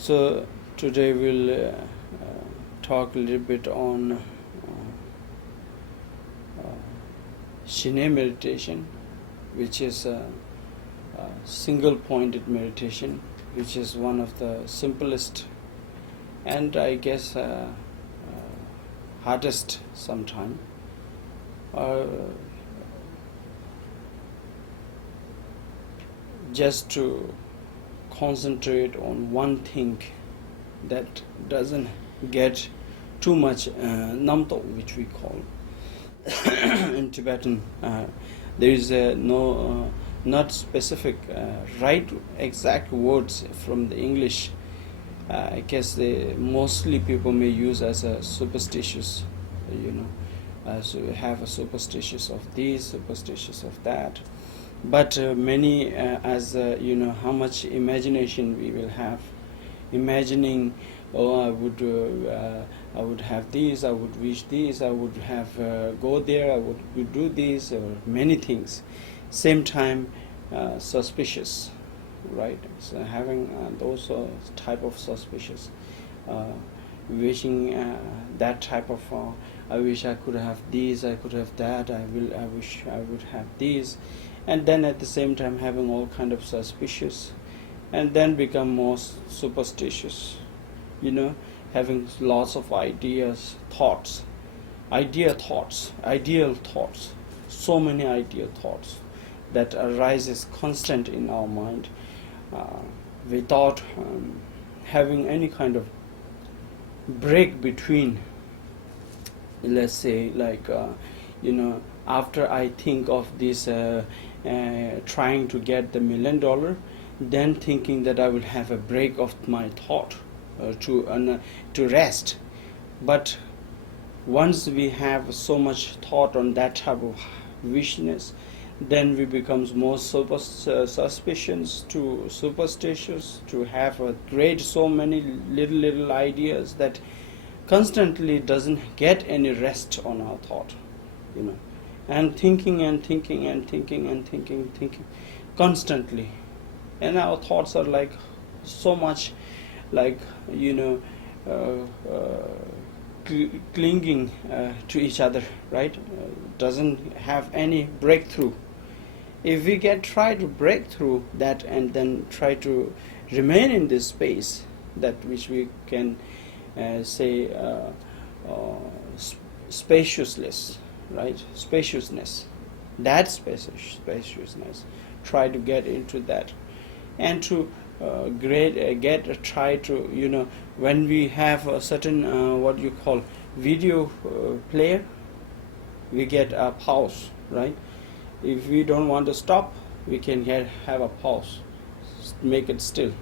So today we'll talk a little bit on Shinay meditation, which is a single-pointed meditation, which is one of the simplest and I guess hardest sometimes. Just to concentrate on one thing that doesn't get too much namto, which we call in Tibetan. There is not specific right exact words from the English. I guess mostly people may use as a superstitious, so we have a superstitious of this, superstitious of that. But many as how much imagination we will have, imagining, oh, I would have this, I would wish this, I would have go there, I would do this, or many things. Same time, suspicious, right? So having those type of suspicious, wishing that type of. I wish I could have this, I could have that. I wish I would have this. And then at the same time having all kind of suspicious, and then become more superstitious, having lots of ideas, thoughts, ideal thoughts, so many ideal thoughts that arises constant in our mind without having any kind of break between, let's say, like after I think of this trying to get the $1 million, then thinking that I will have a break of my thought to rest. But once we have so much thought on that type of wishness, then we becomes more suspicious to superstitious, to have great so many little ideas that constantly doesn't get any rest on our thought, and thinking constantly, and our thoughts are like so much like clinging to each other, right? Doesn't have any breakthrough. If we try to break through that and then try to remain in this space, that which we can say spaciousness, right? Spaciousness, that spaciousness. Try to get into that, and to try to when we have a certain what you call video player, we get a pause, right? If we don't want to stop, we can have a pause, make it still.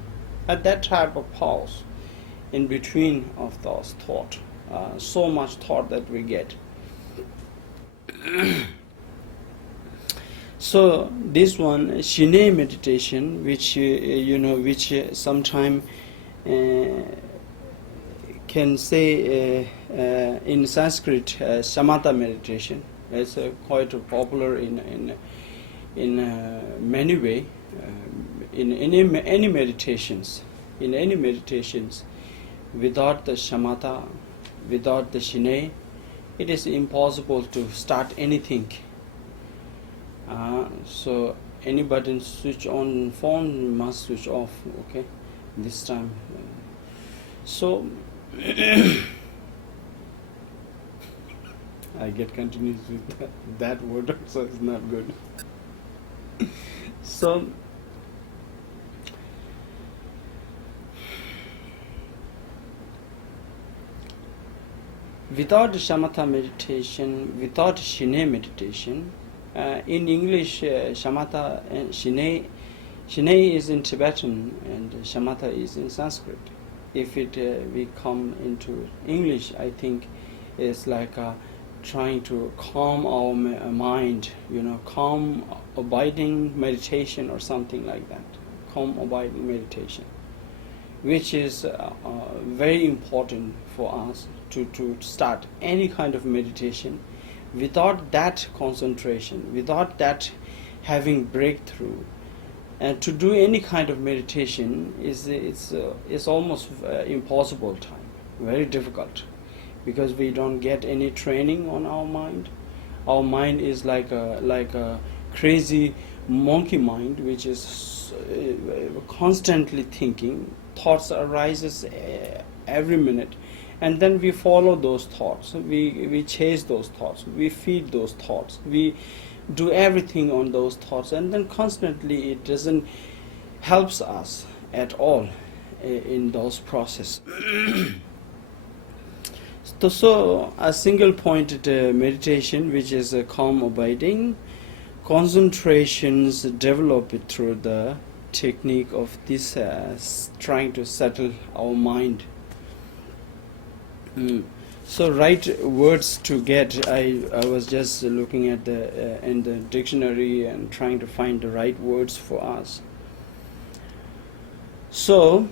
At that type of pause, in between of those thought, so much thought that we get. So this one, Shinay meditation, which which sometime can say in Sanskrit Shamata meditation. It's quite popular in many way. In any meditations, without the Shamata, without the Shinay, it is impossible to start anything. So any button switch on phone must switch off. Okay, this time. So I get continuous with that word, so it's not good. So without Shamatha meditation, without Shinay meditation, in English Shamata and Shinay is in Tibetan and Shamata is in Sanskrit. If we come into English, I think it's like trying to calm our mind, calm abiding meditation or something like that. Calm abiding meditation, which is very important for us to start any kind of meditation. Without that concentration, without that having breakthrough, And to do any kind of meditation it's almost impossible time, very difficult, because we don't get any training on our mind. Our mind is like a crazy monkey mind, which is constantly thinking. Thoughts arises every minute, and then we follow those thoughts. We chase those thoughts. We feed those thoughts. We do everything on those thoughts, and then constantly it doesn't helps us at all in those process. So a single pointed meditation, which is a calm abiding, concentrations developed through the technique of this trying to settle our mind. So right words to get, I was just looking at the in the dictionary and trying to find the right words for us. So,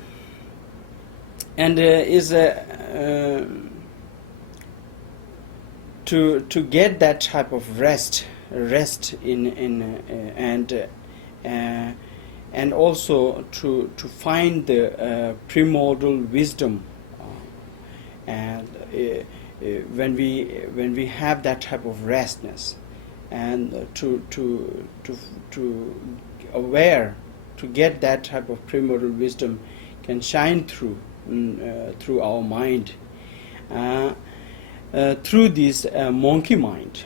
and is to get that type of rest in and also to find the primordial wisdom, and when we have that type of restness, and to aware, to get that type of primordial wisdom can shine through our mind, through this monkey mind,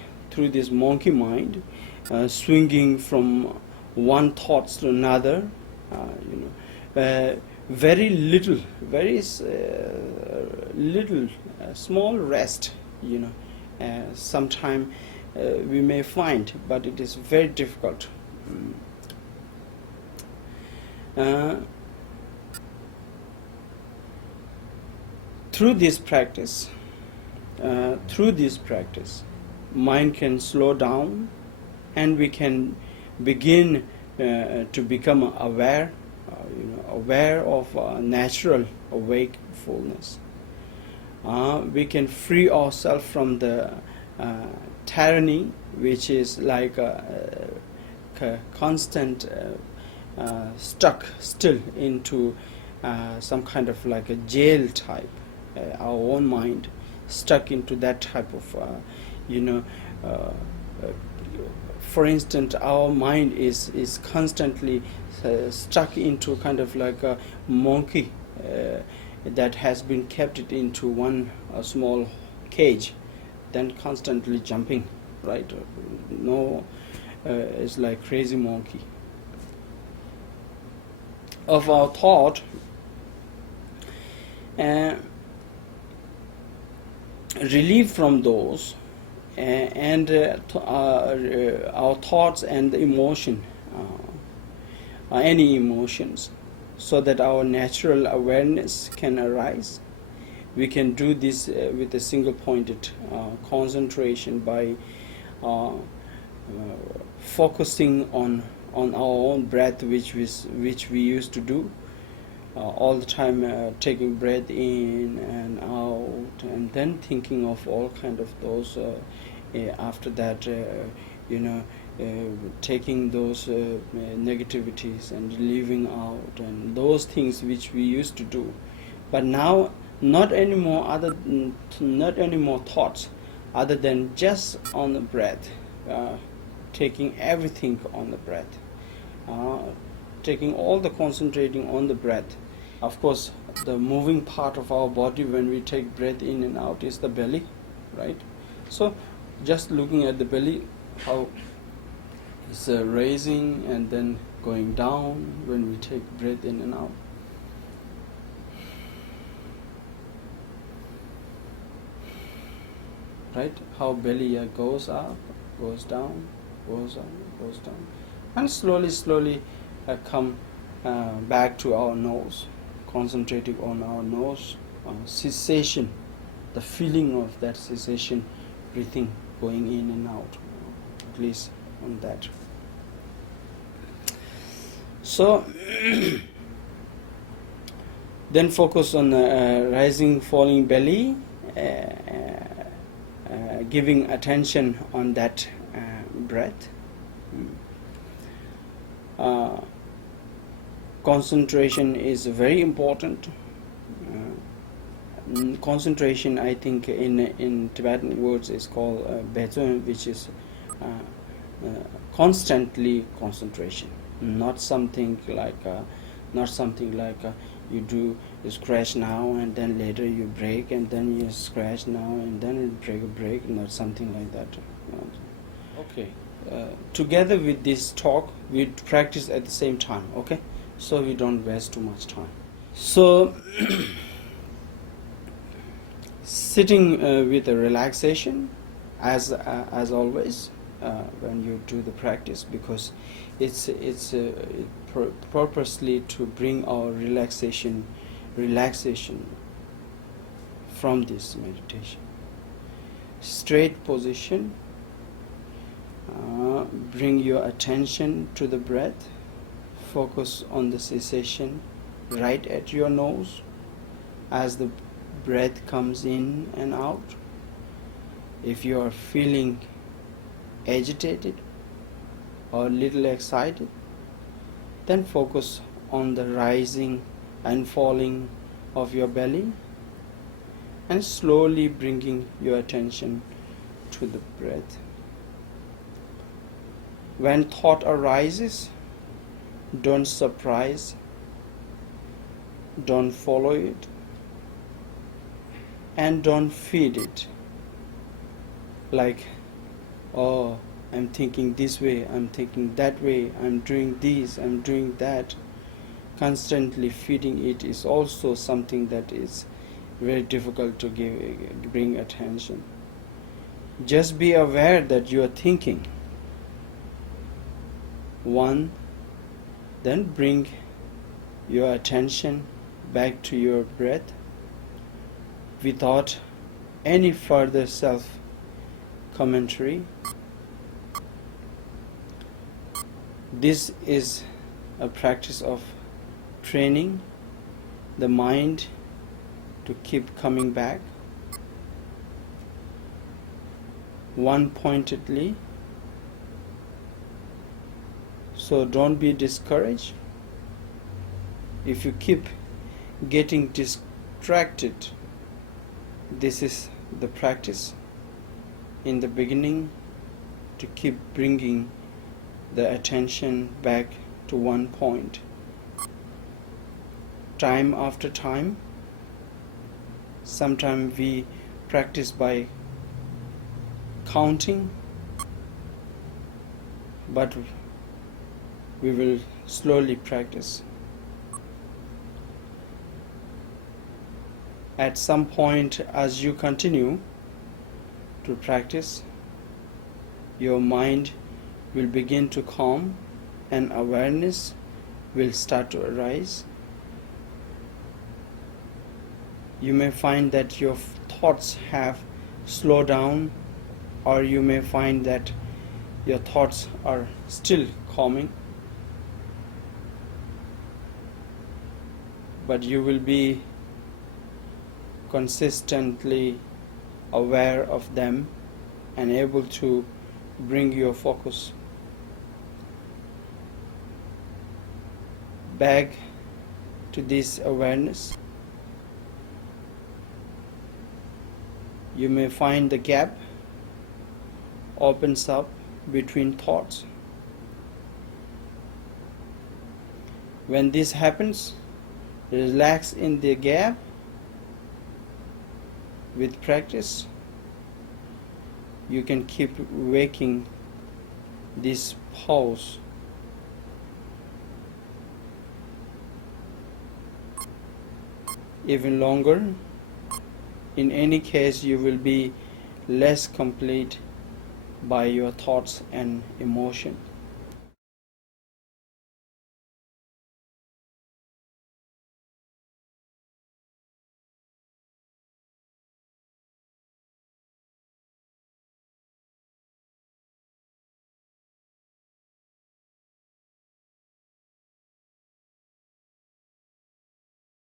swinging from one thought to another, very little, small rest, sometime we may find, but it is very difficult. Through this practice, mind can slow down, and we can begin to become aware, aware of natural wakefulness. We can free ourselves from the tyranny, which is like a constant stuck still into some kind of like a jail type, our own mind stuck into that type of for instance, our mind is constantly stuck into kind of like a monkey that has been kept it into one small cage, then constantly jumping, right? It's like crazy monkey. Of our thought, relief from those, and our thoughts and emotion, any emotions, so that our natural awareness can arise. We can do this with a single pointed concentration by focusing on our own breath, which we used to do all the time, taking breath in and out, and then thinking of all kind of those after that taking those negativities and leaving out, and those things which we used to do. But now not anymore thoughts other than just on the breath, taking everything on the breath, taking all the concentrating on the breath. Of course, the moving part of our body when we take breath in and out is the belly, right? So just looking at the belly, how it's raising and then going down when we take breath in and out. Right? How belly goes up, goes down, goes up, goes down, and slowly come back to our nose, concentrating on our nose, cessation, the feeling of that cessation, breathing going in and out, at least on that. So then focus on rising, falling belly, giving attention on that breath. concentration is very important. Concentration, I think, in Tibetan words is called bezön, which is constantly concentration, not something like you scratch now and then later you break, and then you scratch now and then you break, not something like that. Okay, together with this talk we practice at the same time, okay, so we don't waste too much time. So sitting with a relaxation, as always, when you do the practice, because it's purposely to bring our relaxation from this meditation. Straight position, bring your attention to the breath, focus on the cessation right at your nose as the breath comes in and out. If you are feeling agitated or a little excited, then focus on the rising and falling of your belly and slowly bringing your attention to the breath. When thought arises, don't surprise, don't follow it, and don't feed it like, oh, I'm thinking this way, I'm thinking that way, I'm doing this, I'm doing that. Constantly feeding it is also something that is very difficult to bring attention. Just be aware that you are thinking. One, then bring your attention back to your breath without any further self-commentary. This is a practice of training the mind to keep coming back one-pointedly. So don't be discouraged. If you keep getting distracted, this is the practice in the beginning, to keep bringing the attention back to one point. Time after time, sometimes we practice by counting, but we will slowly practice. At some point, as you continue to practice, your mind will begin to calm and awareness will start to arise. You may find that your thoughts have slowed down, or you may find that your thoughts are still calming, but you will be consistently aware of them and able to bring your focus back to this awareness. You may find the gap opens up between thoughts. When this happens, relax in the gap. With practice, you can keep waking this pause. Even longer. In any case, you will be less complete by your thoughts and emotion.